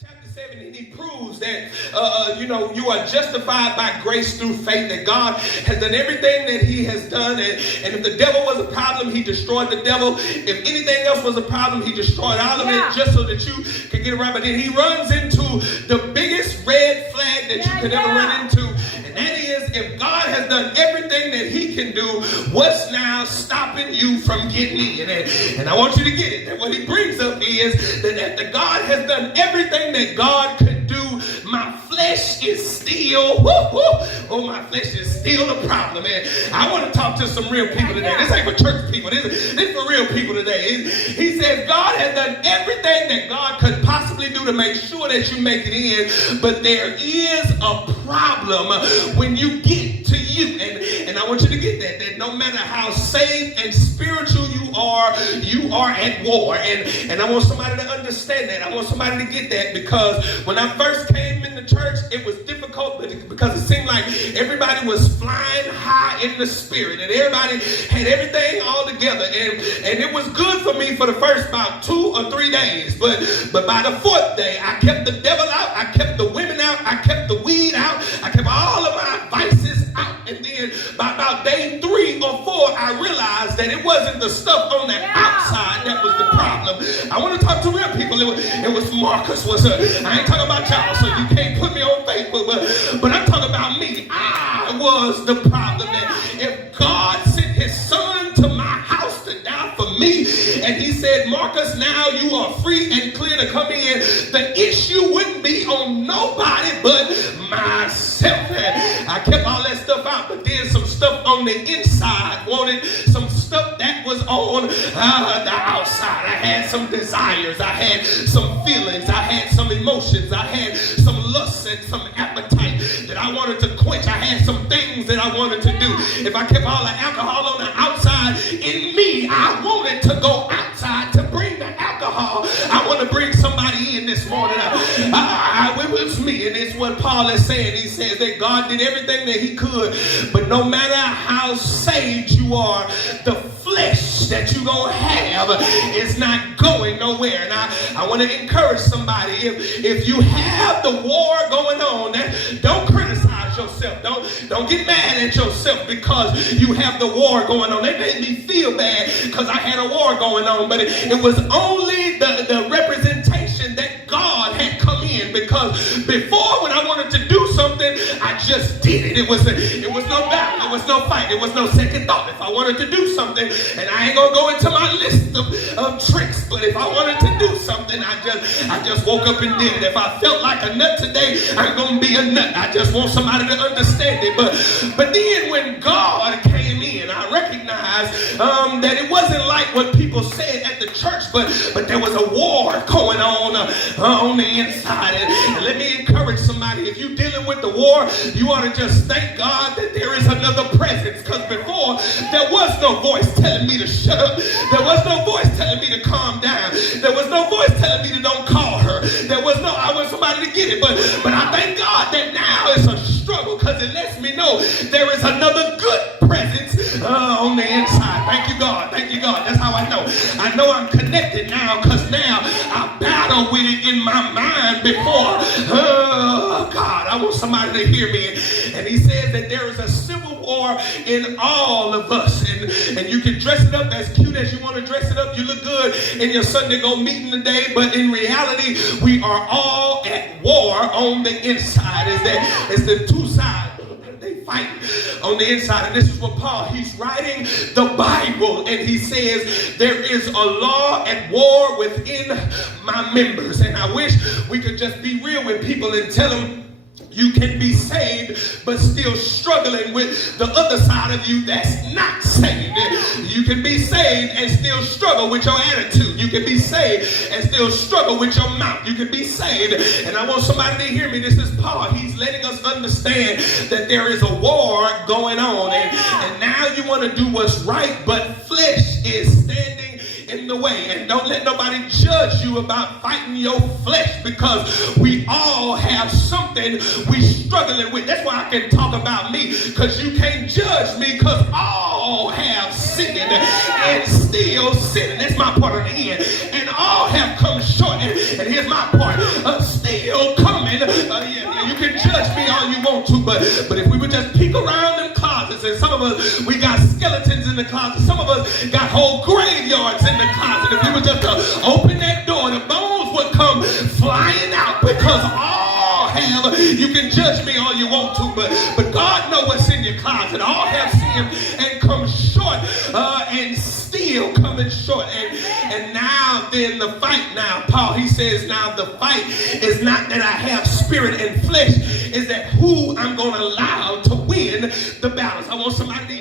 Chapter 7, and he proves that, you are justified by grace through faith, that God has done everything that he has done. And if the devil was a problem, he destroyed the devil. If anything else was a problem, he destroyed all of it just so that you can get it right. But then he runs into the biggest red flag that you could ever run into. And that is, if God has done everything that he can do, what's now stopping you from getting in? And I want you to get it. That what he brings up is that after God has done everything that God could do, my flesh is still, my flesh is still a problem. And I want to talk to some real people today. This ain't for church people. This is for real people today. He says God has done everything that God could possibly do to make sure that you make it in, but there is a problem when you get to you. And I want you to get that no matter how saved and spiritual you are at war. And I want somebody to understand that. I want somebody to get that, because when I first came in the church, it was difficult because it seemed like everybody was flying high in the spirit and everybody had everything all together. And it was good for me for the first about 2 or 3 days. But by the 4th day, I kept the devil out. I kept the women out. I kept the weed out. I kept all of my vices out. And then by about day 3 or 4, I realized that it wasn't the stuff on the outside that was the problem. I want to talk to real people. It was Marcus. I ain't talking about y'all, so you can't put me on Facebook, but I'm talking about me. I was the problem. And if God sent his son to my house to die for me, and he said, Marcus, now you are free and clear to come in, the issue wouldn't be on nobody but myself. And I kept all that stuff out, but then some stuff on the inside wanted some stuff that was on the outside. I had some desires. I had some feelings. I had some emotions. I had some lusts and some appetite that I wanted to quench. I had some things that I wanted to do. If I kept all the alcohol on the outside, in me, I wanted to go outside to bring the alcohol. I want to bring somebody in this morning. It was me, and it's what Paul is saying. He says that God did everything that he could, but no matter how saved you are, the flesh that you're going to have is not going nowhere. And I want to encourage somebody, if you have the war going on, don't criticize yourself. Don't get mad at yourself because you have the war going on. It made me feel bad because I had a war going on, but it was only the representation that God had come in, because before, when I wanted to do something, I just did it. It was no battle. It was no fight. It was no second thought. If I wanted to do something, and I ain't gonna go into my list of tricks, but if I wanted to do something, I just woke up and did it. If I felt like a nut today, I'm gonna be a nut. I just want somebody to understand it. But then when God came in, I recognized that it wasn't like what people said at the church, but there was a war going on the inside. And let me encourage somebody, if you're dealing with the war, you ought to just thank God that there is another presence, because before there was no voice telling me to shut up. There was no voice telling me to calm down. There was no voice telling me to don't call her. I want somebody to get it, but I thank God that now it's a struggle, because it lets me know there is another good presence on the inside. Thank you, God. Thank you, God. That's how I know. I know I'm connected now, because now I battle with it in my mind before. God, I want somebody to hear me. And he says that there is a civil war in all of us. And you can dress it up as cute as you want to dress it up. You look good in your Sunday go meeting today, but in reality, we are all at war on the inside. It's the two sides. They fight on the inside. And this is what Paul, he's writing the Bible, and he says there is a law at war within my members. And I wish we could just be real with people and tell them, you can be saved, but still struggling with the other side of you that's not saved. You can be saved and still struggle with your attitude. You can be saved and still struggle with your mouth. You can be saved. And I want somebody to hear me. This is Paul. He's letting us understand that there is a war going on. And now you want to do what's right, but flesh is standing in the way. And don't let nobody judge you about fighting your flesh, because we all have something we struggling with. That's why I can talk about me, because you can't judge me, because all have sinned and still sinning. That's my part of the end. And all have come short. And here's my part. Still but if we would just peek around them closets, and some of us, we got skeletons in the closet. Some of us got whole graveyards in the closet. If we would just open that door, the bones would come flying out, because all have, you can judge me all you want to, but God knows what's in your closet. All have sinned and come short, and still coming short. And now then the fight now, Paul, he says, now the fight is not that I have spirit and flesh, is that who I'm going to allow to win the battles. I want somebody to